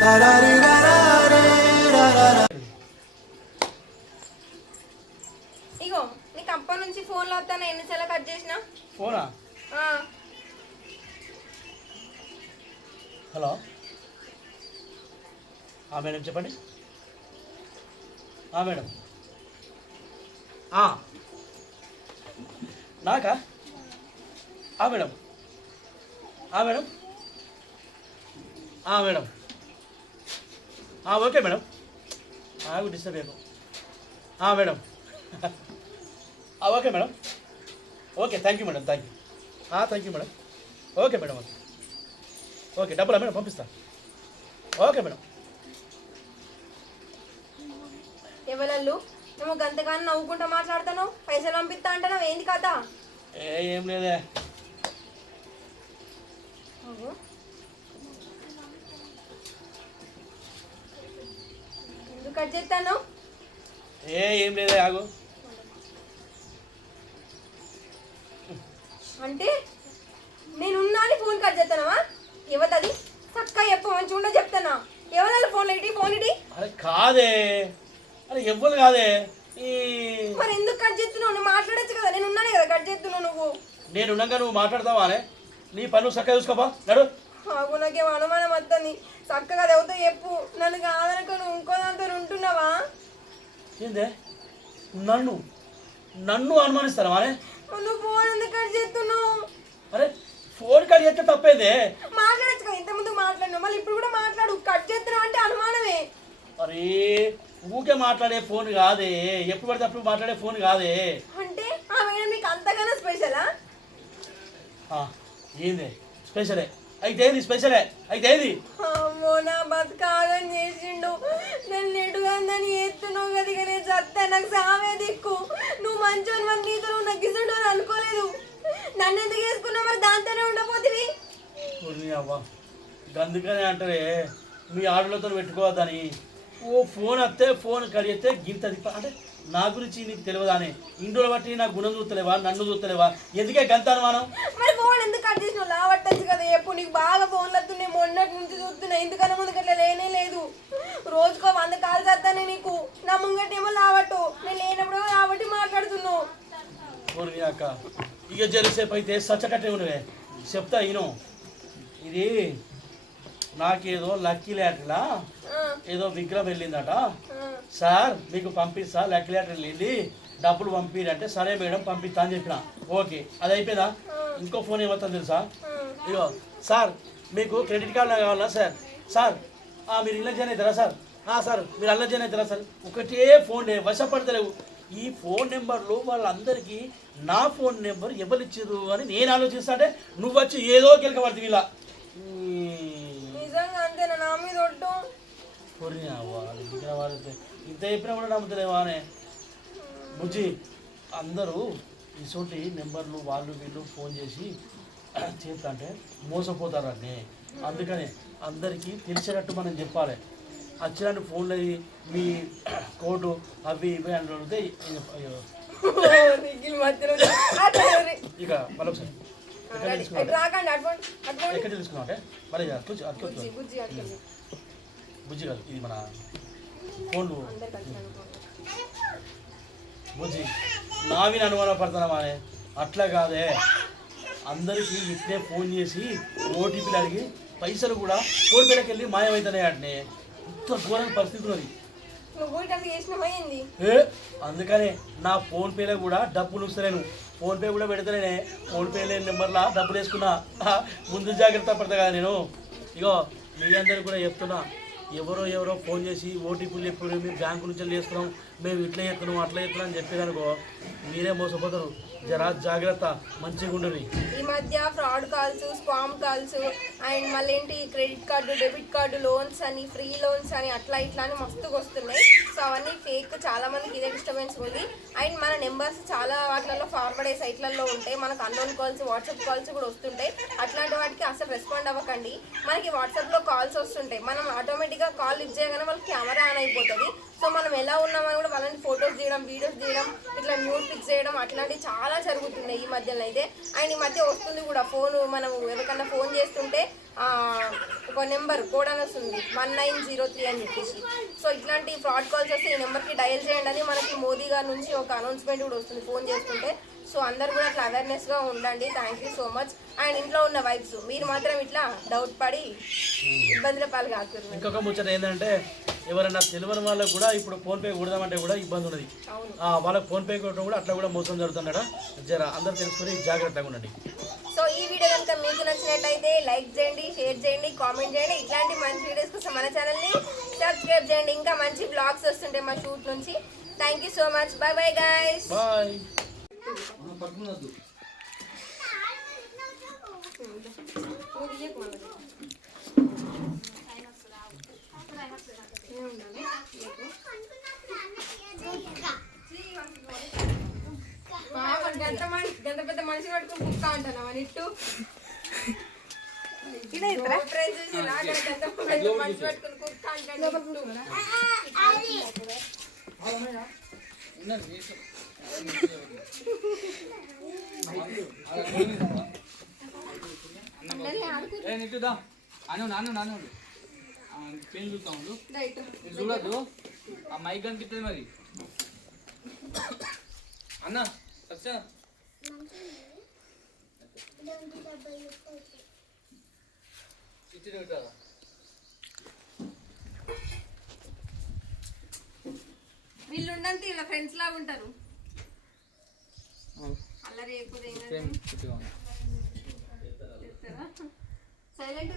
ఇగో నీకు అప్పటి నుంచి ఫోన్లో వస్తాను ఎన్నిసార్లు కట్ చేసినా ఫోనా? హలో మేడం చెప్పండి. మేడం నాకా? Madam madam madam okay madam disturb చేయకు madam okay madam okay thank you madam thank you madam okay madam okay డబ్బులా మేడం పంపిస్తా ఓకే మేడం. ఎవరల్లు నువ్వు గంతగాని నవ్వుకుంటా మాట్లాడుతాను పైసలు పంపిస్తా అంటున్నావు ఏంది కదా? ఏం లేదే. ఎందుకు కట్ చేస్తాను? ఏం లేదే ఆగు. అంటే నేనున్నా అని ఫోన్ కట్ చేస్తానవా? ఎవరిది చక్కగా చెప్పు మంచిగా ఉండో చెప్తానా? ఎవరు ఫోన్ ఇటీ ఫోన్ ఇటీ? అరే కాదే, అరే ఎవ్వరు కాదే. మరి ఎందుకు కట్ చేస్తున్నావు? నువ్వు మాట్లాడచ్చు కదా, నేను ఉన్నానే కదా కట్ చేస్తున్నావు నువ్వు. నేను ఉన్నాక నువ్వు మాట్లాడతావా? నీ పనులు చక్కగా చూసుకోపా నడు. నాకేం అనుమానం వస్తుంది. చక్కగా చదువుతా చెప్పు. నన్ను కాదనుకో నువ్వు ఇంకో దాంతో ఉంటున్నావా? ఏందే నన్ను నన్ను అనుమానిస్తారా? అరే నువ్వు ఫోన్ ఎందుకు కట్ చేస్తున్నావు? అరే ఫోన్ కట్ చేస్తే తప్పేదే. మాట్లాడచ్చు కదా, ఇంత ముందు మాట్లాడినావు మళ్ళీ ఇప్పుడు కూడా మాట్లాడు. కట్ చేస్తున్నావు అంటే అనుమానమే. అరే ఊకే మాట్లాడే ఫోన్ కాదే, ఎప్పుడు పడితే అప్పుడు మాట్లాడే ఫోన్ కాదే. అంటే ఆమె మీకు అంతగానో స్పెషలా? ఏంది స్పెషలే అయితే? ఏది స్పెషలే అయితే? ఏది అమ్మో నా బతకాగం చేసిండు. నేను నెడుగాందని ఎత్తున్నావు కదా, ఇక నేను చస్తా. నాకు సామే దిక్కు. నువ్వు మంచోని మరి నీతో నువ్వు నగ్గిస్తుండో అనుకోలేదు. నన్ను ఎందుకు వేసుకున్నావు మరి? దాంతోనే ఉండబోతుంది. అవ్వ అందుకనే అంటారే మీ ఆడలతో పెట్టుకోవద్దని. ఓ ఫోన్ వస్తే ఫోన్ కడిగితే గింత అంటే నా గురించి నీకు తెలియదా అని ఇంట్లో బట్టి నా గుణం చూస్తలేవా, నన్ను చూస్తలేవా? ఎందుకే గంత అనుమానం? మరి ఫోన్ ఎందుకు కట్ చేసినావు? లావట్టచ్చు కదా ఎప్పుడు. నీకు బాగా ఫోన్లు వస్తున్నాయి, మొన్నటి నుంచి చూస్తున్నా. ఎందుకన్నా ముందుకు అట్లా లేనే లేదు. రోజుకో 100 కాల్స్ వస్తానే నీకు. నా ముంగటేమో లావట్టు, నేను లేనప్పుడు లావట్టి మాట్లాడుతున్నావు. అక్క ఇక జరిసేపు అయితే సచ్చకట్టే ఉన్నవే చెప్తా ఈను. ఇది నాకేదో లక్కీ ల్యాటర్లా ఏదో విగ్రహం వెళ్ళిందట. సార్ మీకు పంపిస్తా, లక్కీ ల్యాటర్ వెళ్ళింది, డబ్బులు పంపిరంటే సరే మేడం పంపిస్తా అని చెప్పిన. ఓకే అది అయిపోయిందా? ఇంకో ఫోన్ ఏమవుతుంది తెలుసా? ఇగో సార్ మీకు క్రెడిట్ కార్డు కావాలా సార్? సార్ మీరు ఇలా జాయిన్ అవుతారా సార్? సార్ మీరు అలా జాయిన్ అవుతారా సార్? ఒకటే ఫోన్ వశపడతలేవు. ఈ ఫోన్ నెంబర్లు వాళ్ళందరికీ నా ఫోన్ నెంబర్ ఎవరు ఇచ్చారు అని నేను ఆలోచిస్తా అంటే నువ్వు వచ్చి ఏదో కెలకబడుతుంది ఇలా. నిజంగా అంతేనా? నా మీద ఒట్టు ఇంత చెప్పినా కూడా నమ్ముతలేవా అనే బుజ్జి. అందరూ ఇసోటి నెంబర్లు వాళ్ళు వీళ్ళు ఫోన్ చేసి చేస్తా అంటే మోసపోతారని. అందుకని అందరికీ తెలిసినట్టు మనం చెప్పాలి. వచ్చినట్టు ఫోన్లు మీ కోటు అవి ఇవి అని అడిగితే ఇక మరొకసారి ఎక్కడ తెలుసుకున్నావు అంటే మరి బుజ్జి కాదు ఇది మన ఫోన్లు బుజ్జి నావి అనుమాన పడుతున్నామా అని. అట్లా కాదే, అందరికీ ఇట్లే ఫోన్ చేసి ఓటీపీలు అడిగి పైసలు కూడా ఫోన్పేలోకి వెళ్ళి మాయమవుతున్నాయి అంటే ఇంత ఘోరమైన పరిస్థితి ఉన్నది. అందుకనే నా ఫోన్పేలో కూడా డబ్బులు వస్తలేను. ఫోన్పే కూడా పెడతలేనే. ఫోన్పే లేని నెంబర్లా డబ్బులు వేసుకున్నా. ముందు జాగ్రత్త పడతా కదా నేను. ఇగో మీ అందరూ కూడా చెప్తున్నా, ఎవరో ఫోన్ చేసి ఓటీపీలు చెప్పారు, మీరు బ్యాంకు నుంచి వేస్తున్నాం, మేము ఇట్లా చేస్తున్నాం అట్లా చేస్తున్నాం అని చెప్పేదనుకో మీరే మోసపోతారు. జరా జాగ్రత్త, మంచిగా ఉండరు. ఈ మధ్య fraud calls, spam calls and మళ్ళీ ఏంటి credit card, debit card, loans అని, ఫ్రీ లోన్స్ అని అట్లా ఇట్లా అని మస్తుగా వస్తున్నాయి. సో అవన్నీ ఫేక్. చాలా మందికి ఇదే డిస్టర్బెన్స్ ఉంది. అండ్ మన నెంబర్స్ చాలా వాటిలలో ఫార్వర్డ్ అయ్యే సైట్లలో ఉంటాయి. మనకు అన్నోన్ కాల్స్, వాట్సాప్ కాల్స్ కూడా వస్తుంటాయి. అట్లాంటి వాటికి అసలు రెస్పాండ్ అవ్వకండి. మనకి వాట్సాప్లో కాల్స్ వస్తుంటాయి, మనం ఆటోమేటిక్గా కాల్ లిఫ్ట్ చేయగానే వాళ్ళకి కెమెరా ఆన్ అయిపోతుంది. సో మనం ఎలా ఉన్నామని కూడా వాళ్ళని ఫొటోస్ తీయడం, వీడియోస్ తీయడం, ఇట్లా న్యూడ్ పిక్స్ చేయడం అట్లాంటివి చాలా జరుగుతున్నాయి ఈ మధ్యలో అయితే. అండ్ ఈ మధ్య వస్తుంది కూడా ఫోన్, మనం ఎవరికన్నా ఫోన్ చేస్తుంటే ఒక ఒక నెంబర్ కోడ్ అని వస్తుంది 1903 అని చెప్పేసి. సో ఇట్లాంటి ఫ్రాడ్ కాల్స్ వస్తే ఈ నెంబర్కి డయల్ చేయండి అని మనకి మోదీ గారి నుంచి ఒక అనౌన్స్మెంట్ కూడా వస్తుంది ఫోన్ చేసుకుంటే. సో అందరు కూడా అట్లా అవేర్నెస్గా ఉండండి. Thank you so much. And ఇంట్లో ఉన్న వైఫ్స్ మీరు మాత్రం ఇట్లా డౌట్ పడి ఇబ్బందుల పాలు కాకున్నారు. ఇంకొక ముచ్చట ఏంటంటే ఎవరైనా తెలియని వాళ్ళకు కూడా ఇప్పుడు ఫోన్పే కొడదామంటే కూడా ఇబ్బంది ఉన్నది. వాళ్ళకి ఫోన్పే కొట్టడం కూడా అట్లా కూడా మోసం జరుగుతున్నాడా జర అందరూ తెలుసుకొని జాగ్రత్తగా ఉండండి. సో ఈ వీడియో కనుక మీకు నచ్చినట్లయితే లైక్ చేయండి, షేర్ చేయండి, కామెంట్ చేయండి. ఇట్లాంటి మంచి వీడియోస్ కోసం మన ఛానల్ని సబ్స్క్రైబ్ చేయండి. ఇంకా మంచి బ్లాగ్స్ వస్తుంటాయి మా షూట్ నుంచి. Thank you so much. Bye bye guys. Bye. గంట పెద్ద మనిషి పట్టుకుని కుక్క అంటాను అని ఇట్టు మనిషి పట్టుకుని కుక్క అంటాను. పెయిన్ చూస్తా ఉండు, చూడద్దు ఆ మైక్ కనిపిస్తుంది మరి. అన్న సత్య వీళ్ళు ఉండండి ఇలా ఫ్రెండ్స్ లాగా ఉంటారు. అల్లరి అయిపోతే సైలెంట్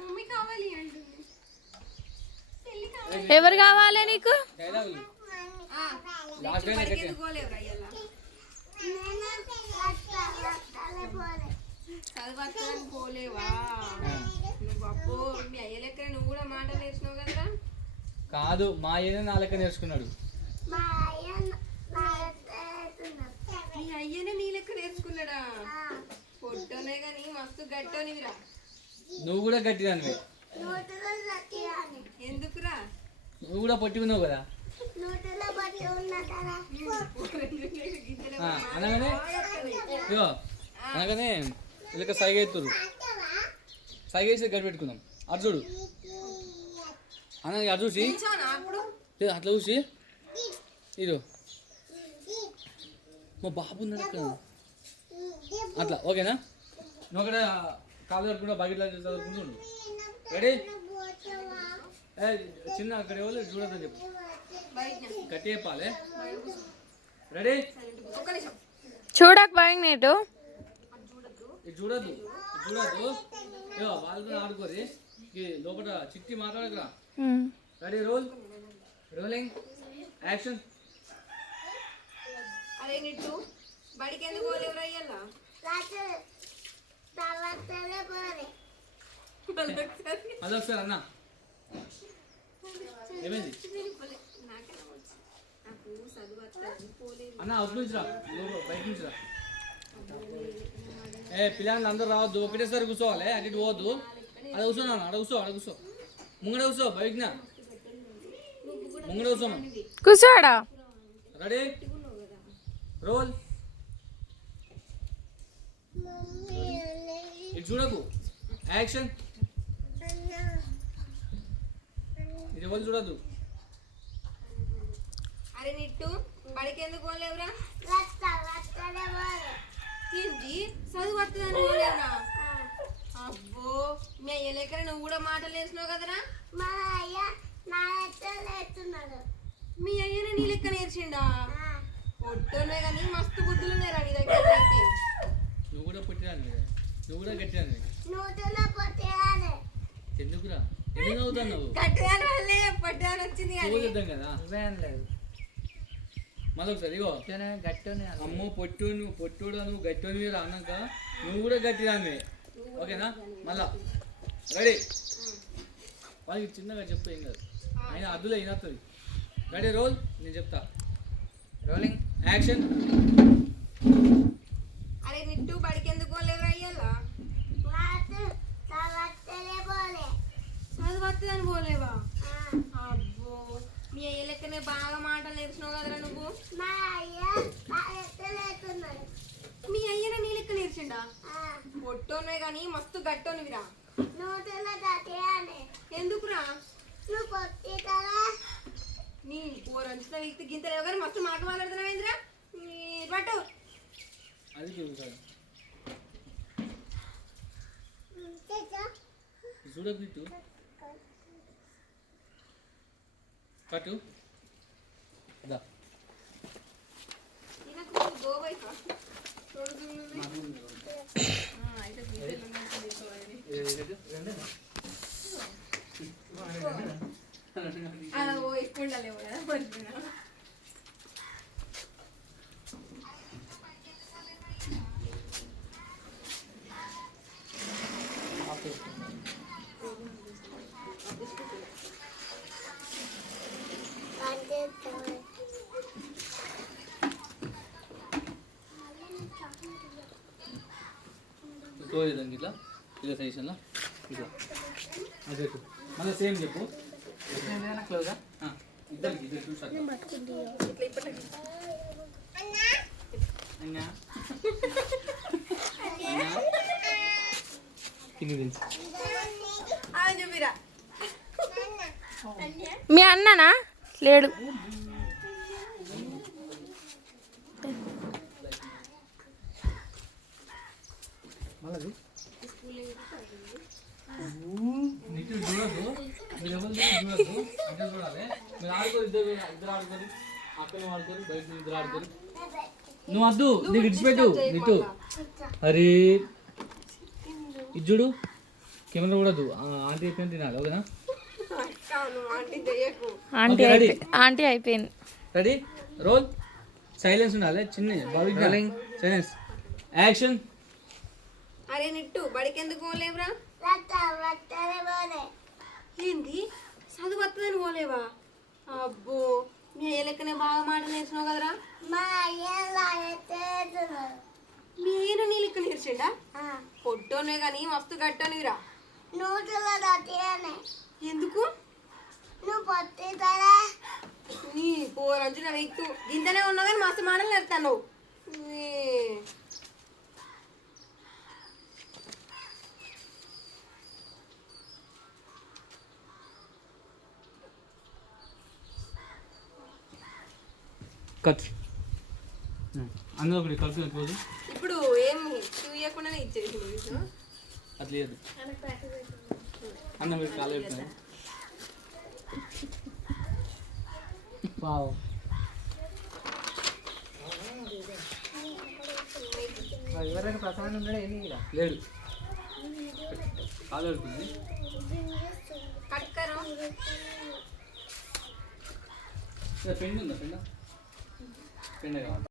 మమ్మీ కావాలి అంటుంది. ఎవరు కావాలి నీకు? చదువుతాను పోలేవా నువ్వు? మీ అయ్య లెక్క నువ్వు కూడా మాట నేర్చున్నావు కదరా. కాదు మా అయ్యనే నా లెక్క నేర్చుకున్నాడు. మీ అయ్యనే నీ లెక్క నేర్చుకున్నాడా? పొట్టోనే గాని మస్తు గట్టోనివిరా. నువ్వు కూడా గట్టిదానివే. ఎందుకురా? నువ్వు కూడా పట్టుకున్నావు కదా. అనగానే ఇగో అనగానే వీళ్ళకి సైగ ఎత్తురు, సైగ వేసి గట్టి పెట్టుకుందాం. అర్జుడు అనగా అర్జు చూసి అట్లా చూసి ఇదో మా బాబు ఉన్నాడు అక్కడ అట్లా. ఓకేనా? నువ్వు అక్కడ కాలు వరకు కూడా బకెట్లో చదువుకుంటూ రెడీ. చిన్న అక్కడ ఎవరు చూడద్దని చెప్పు, గట్టి చెప్పాలి. రెడీ? చూడక బాగా నేటు ఇది చూడద్దు, చూడద్దు. వాళ్ళు కూడా ఆడుకోరు లోపల చిట్టి మాట్లాడకరా. రెడీ? Roll, rolling, action. అరే నిట్టు బడికి ఎందుకు పోలేవురా ఇయ్యాల? అదొకసారి అన్న ఏమైంది అన్న? అప్పుడు నుంచి రా, బయట నుంచి రా. పిల్లలు అందరూ రావద్దు, ఒకటేసారి కూర్చోవాలి. అటు ఇటు పోవద్దు. అక్కడ కూర్చోనా? అక్కడ కూర్చో, అక్కడ కూర్చో, ముంగడ కూర్చో. బయటనా ముంగడ కూర్చోమా. కూర్చోడా. రెడీ? రోల్. ఇటు చూడకు, యాక్షన్. ఇది ఎవరు చూడద్దు. అరే నిట్టు బడికి ఎందుకు పోలేవురా? ఏంటి చదువు వస్తుందని పోలేవురా? అబ్బో మీ అయ్య లెక్కన నువ్వు కూడా మాటలు నేర్చున్నావు కదరా. మీ అయ్యనే నీ లెక్క నేర్చిండా? పొట్టునే కానీ మస్తు బుద్ధులు ఉన్నారా నీ దగ్గర. నువ్వు కూడా పుట్టిరాను, నువ్వు కూడా గట్టిరాను. ఎందుకురా? ఎందుకు అవుతావు నువ్వు? గట్టిదాని వల్లే పొట్టుదాని వచ్చింది చూద్దాం కదా. మళ్ళీ ఒకసారి ఇగో అమ్మో పొట్టుడు నువ్వు గట్టోని మీరు అన్నాక నువ్వు కూడా గట్టిదానివే. ఓకేనా? మళ్ళా రెడీ? వాళ్ళకి చిన్నగా చెప్పు, ఏం కాదు. అయినా అద్దులో అయినస్తుంది. రెడీ? రోల్. నేను చెప్తా. Rolling, action. అరే నిట్టు బడికి ఎందుకు పోలేవురా అయ్యాలా? చదువు వస్తుందని పోలేవా? అబ్బో మీ అయ్య లెక్కనే బాగా మాటలు నేర్చున్నావు కదరా నువ్వు. మీ అయ్యనే నీ లెక్క నేర్చిండా? పొట్టోనే కానీ మస్తు గట్టోనివిరా. ఎందుకురా నీ పోరంచుతా వ్యక్తి గింతలేవు కానీ మస్తు మాట మాట్లాడుతున్నావు ఏంద్రా పట్టు అది చూసాడు చూడకు ఇటు కట్టు దా గోవైఫా ఎక్కువ ఉండాలేమో కదా మర్చిపోయినా చూడదండి ఇట్లా ఇలా సజెషన్లో ఇట్లా అదే మళ్ళీ సేమ్ చెప్పు క్లోజా ఇద్దరికి ఇద్దరు చూసారు అన్నా చూపిరా మీ అన్ననా లేడు మళ్ళీ నీకు చూడదు మీరు ఎవరు చూడదు అంటే చూడాలి మీరు ఆడుకోరు ఇద్దరు ఆడుకోరు అక్కడ ఆడుకోరు బయట ఇద్దరు ఆడుకోరు నువ్వు వద్దు నీకు ఇడిచిపెట్టు నీటు అరే ఇది చూడు కెమెరా కూడదు ఆంటీ అయిపోయింది తినాలి ఓకేనా ఆంటీ అయిపోయింది రెడీ రోల్ సైలెన్స్ ఉండాలి చిన్న బాడీ సైలెన్స్ యాక్షన్ అరే నిట్టు బడికి ఎందుకు పోలేవురా ఏంది చదువు వస్తుందని పోలేవా అబ్బో మీ అయ్య లెక్కనే బాగా మాట నేర్చున్నావు కదరా మీ అయ్యను నీ లెక్క నేర్చిండా పొట్టోనే కానీ మస్తు గట్టనివిరా ఎందుకు నీ పోరంచు నా వ్యక్తు ఇంతనే ఉన్నావు కానీ మస్తు మాటలు నేర్తాను కట్ అందులో ఒకటి కలిపి పోదు ఇప్పుడు ఏం చూయకుండానే ఇచ్చేది అట్లా లేదు అన్న మీరు కాలు పావు ఎవరైనా ప్రసాదం ఉన్నాడు ఏమి లేడు కాలు వెళ్తుంది కట్కరం పెండ్ ఉందా పెండ పెండ కావాలి